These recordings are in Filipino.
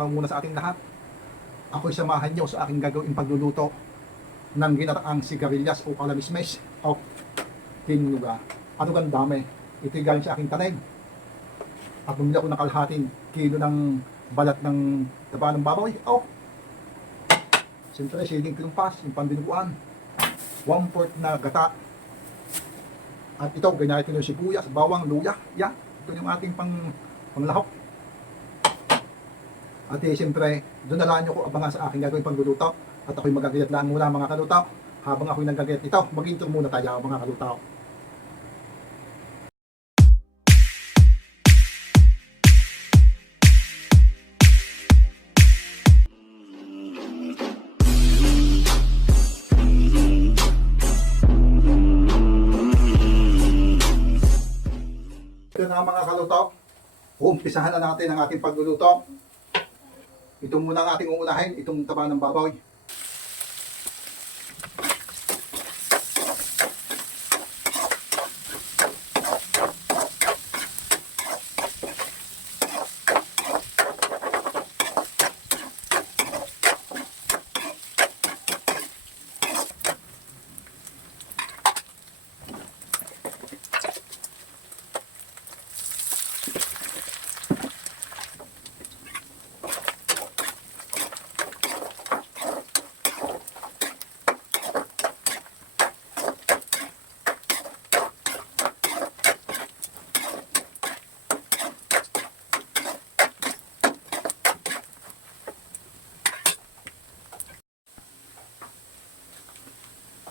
Muna sa ating lahat, ako'y samahan niyo sa aking gagawing pagluluto ng ginataang sigarilyas o kalamismes o tinuga. Ano gan dami? Ito'y galing sa aking tanig. At bumili ako ng kalahating kilo ng balat ng taba ng baboy. Siyempre, siling kilumpas, yung pandinuguan. 1/4 na gata. At ito, ganyan ito yung sibuyas, bawang, luya. Yan, ito yung ating panglahok. At siyempre, doon na lang nyo ko abangan sa aking gagawin pagluluto. At ako'y magagayat lang muna mga kalutaw. Habang ako'y nagagayat ito, mag-intro muna tayo mga kalutaw. Ito na mga kalutaw. Umpisahan na natin ang ating pagluluto. Ito muna ang ating uunahin, itong taba ng baboy.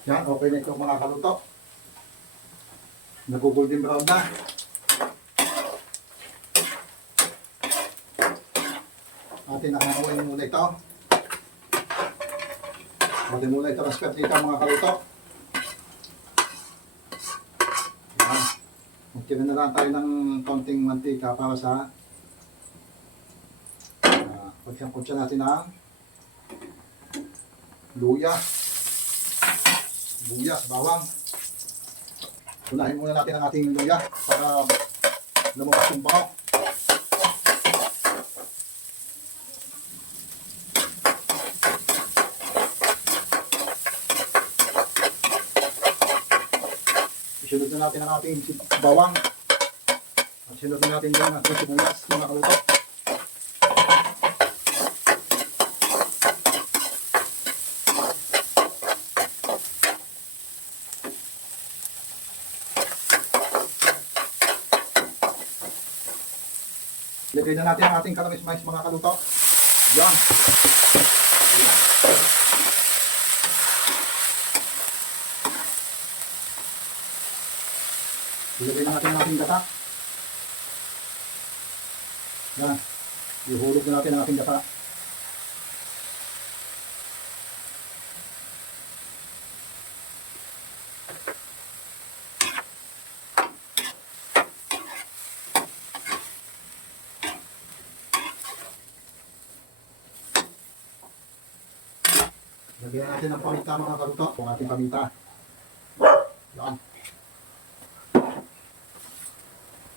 Yan, okay na ito mga kaluto. Nag-golden brown na. Atin nakakawin muna ito. Atin muna ito transfer dito mga kaluto. Yan. Magkira na lang tayo ng konting mantika para sa pagkakutsa natin ang luya. Buyas, bawang. Unahin muna natin ang ating luya para lumabas yung bango. Isunod na natin ang ating bawang. At sunod na natin din ang ating sibuyas, mga kaluto. Lagay na natin ang ating kalamismis mga kaluto. Yan. Ilagay na natin ang ating gata. Yan. Ihulog na natin ang ating gata. Lagyan natin ang paminta mga kaluto. Ang ating paminta. Yan.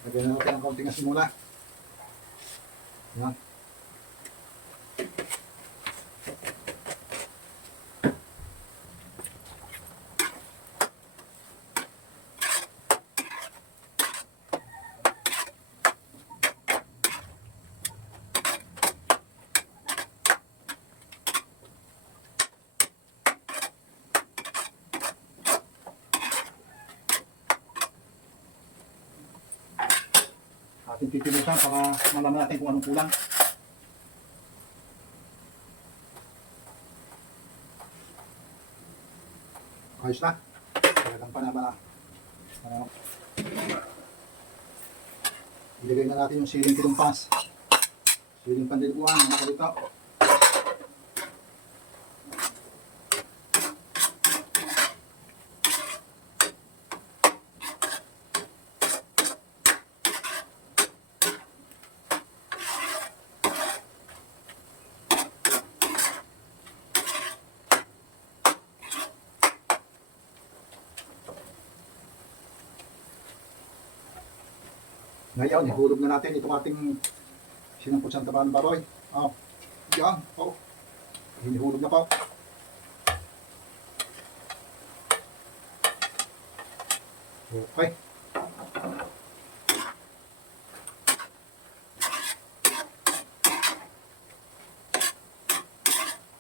Lagyan natin ang kaunting asimula. Yan. Ating pipilitan para malaman natin kung anong kulang. Ayos na. Talagang panama na. Ilagay na natin yung siling kilumpas. Siling pandiluguan, mga kalito. Ngayon, ihulog na natin itong ating sinamputsan taba ng baboy. Yan. Oh. Hinihulog na po. Okay.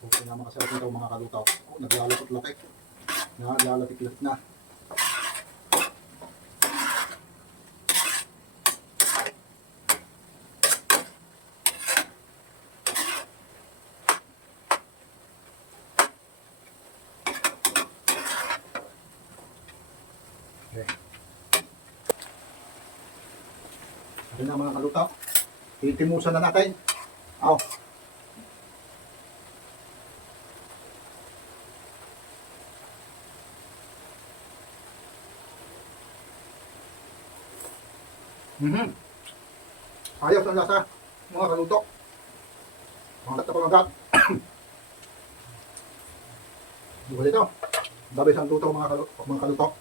Okay na makasarap nito mga kalutaw. Oh, naglalatot-latik. Naglalatik-latik na. Okay. Ito na mga kalutaw. Itimusan na natin. Aw. Ayos ang lasa, mga kalutok. Mga tapang-agat. Dito. Dabis ang tutok mga kalutok.